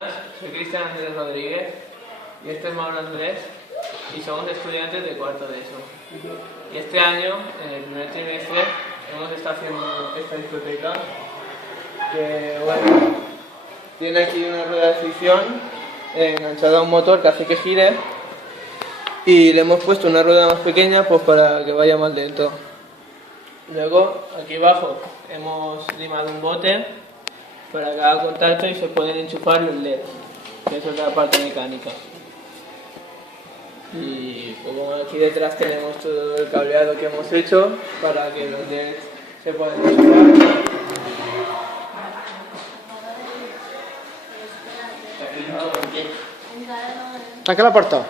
Soy Cristian Andrés Rodríguez y este es Mauro Andrés y somos estudiantes de cuarto de ESO. Y este año, en el primer trimestre, hemos estado haciendo esta discoteca que, bueno, tiene aquí una rueda de fricción enganchada a un motor que hace que gire y le hemos puesto una rueda más pequeña pues para que vaya más lento. Luego, aquí abajo, hemos limado un bote para que haga contacto y se pueden enchufar los LEDs, que eso es la parte mecánica. Y pues, bueno, aquí detrás tenemos todo el cableado que hemos hecho para que los LEDs se puedan enchufar. Tanca la puerta.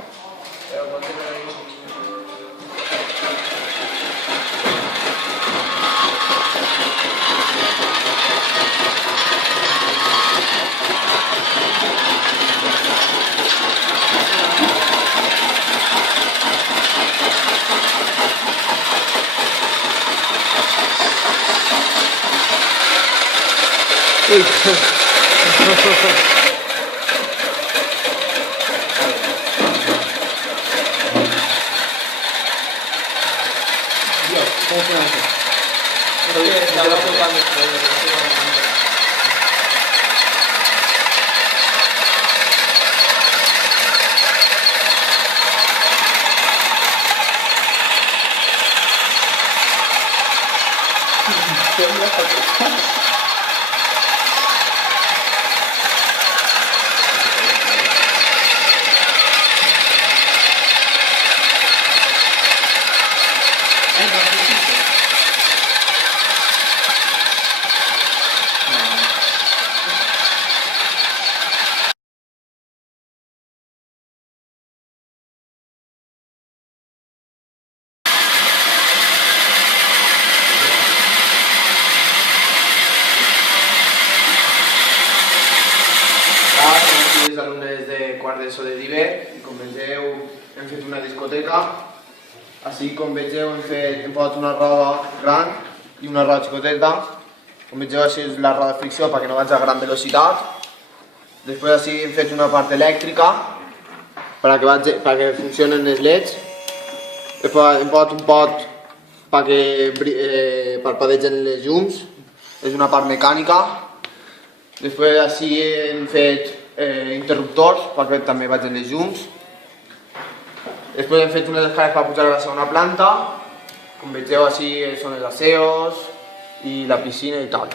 Uy. Dios, ¿cómo funciona eso? Estaba tocando. Els alumnes de quart d'ESO de Dive i com vegeu hem fet una discoteca. Així com vegeu hem posat una roda gran i una roda xicoteta. Com vegeu així és la roda de fricció perquè no vaig a gran velocitat. Després així hem fet una part elèctrica perquè funcionen els LEDs. Hem posat un pot perquè parpadegen les llums. És una part mecànica. Després així hem fet interruptors perquè també vagin les llums. Després hem fet unes escales per pujar a la segona planta. Com vegeu així són els aseos i la piscina i tal.